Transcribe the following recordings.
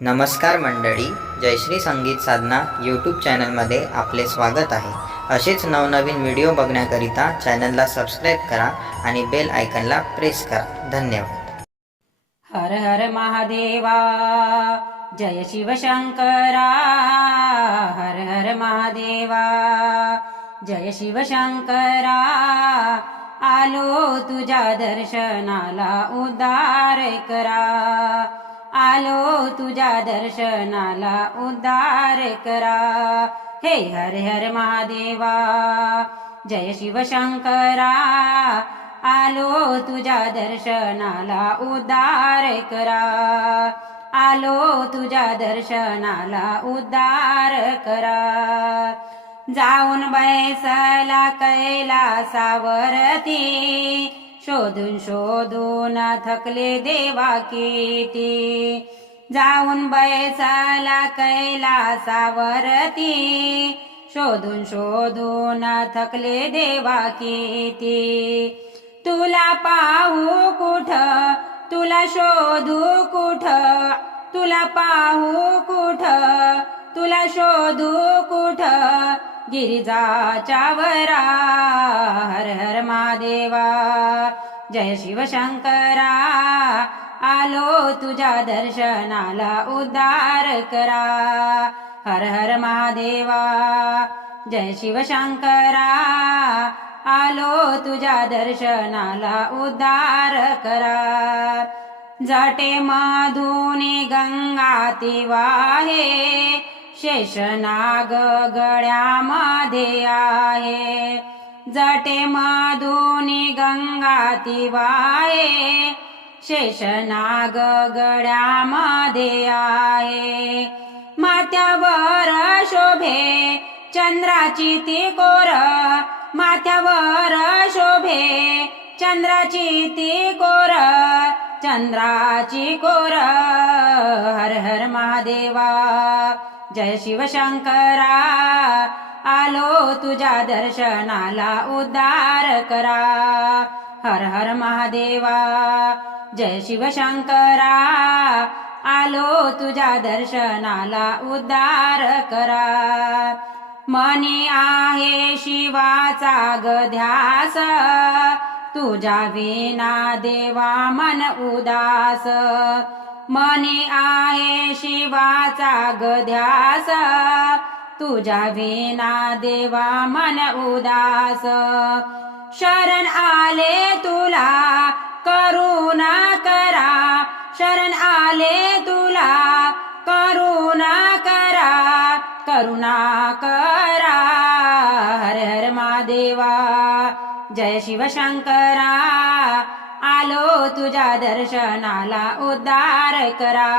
नमस्कार मंडळी, जयश्री संगीत साधना यूट्यूब चॅनलमध्ये आपले स्वागत आहे। असेच नवनवीन व्हिडिओ बघण्याकरिता चॅनलला सबस्क्राईब करा आणि बेल आयकॉनला प्रेस करा। धन्यवाद। हर हर महादेवा, जय शिव शंकरा। हर हर महादेवा, जय शिव शंकरा। आलो तुझ्या दर्शनाला उद्धार करा, आलो तुझ्या दर्शनाला उद्धार करा। हे हर हर महादेवा, जय शिव शंकरा। आलो तुझ्या दर्शनाला उद्धार करा, आलो तुझ्या दर्शनाला उद्धार करा। जाऊन बैसला कैलासावरती, शोधून शोधून थकले देवा किती। जाऊन बैसला कैलासावरती, शोधून शोधून थकले देवा किती। तुला पाहू कुठ, तुला शोधू कुठ, तुला पाहू कुठ, तुला शोधू कुठ, गिरिजाच्या वरा। हर हर महादेवा, जय शिव शंकरा। आलो तुझ्या दर्शनाला उद्धार करा। हर हर महादेवा, जय शिव शंकरा। आलो तुझ्या दर्शनाला उद्धार करा। जटे मधुनी गंगा ती वाहे, शेषनाग गळ्यामध्ये आहे। जटे मधुनी गंगा ती वाहे, शेषनाग गळ्यामध्ये आहे। माथ्यावर शोभे चंद्राची ती कोर, माथ्यावर शोभे चंद्राची ती कोर, चंद्राची कोर। हर हर महादेवा, जय शिव शंकरा। आलो तुझ्या दर्शनाला उद्धार करा। हर हर महादेवा, जय शिव शंकरा। आलो तुझ्या दर्शनाला उद्धार करा। मनी आहे शिवाचा गध्यास, तुझ्या विना देवा मन उदास। मनी आहे शिवाचा गध्यास, तुझ्या विना देवा मन उदास। शरण आले तुला करुणा करा, शरण आले तुला करुणा करा, करुणा करा। हर हर महादेवा, जय शिव शंकरा। आलो तुझ्या दर्शनाला उद्धार करा।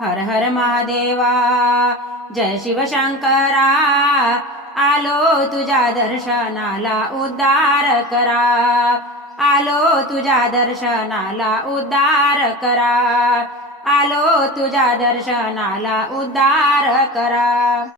हर हर महादेवा, जय शिव शंकरा। आलो तुझ्या दर्शनाला उद्धार करा, आलो तुझ्या दर्शनाला उद्धार करा, आलो तुझ्या दर्शनाला उद्धार करा।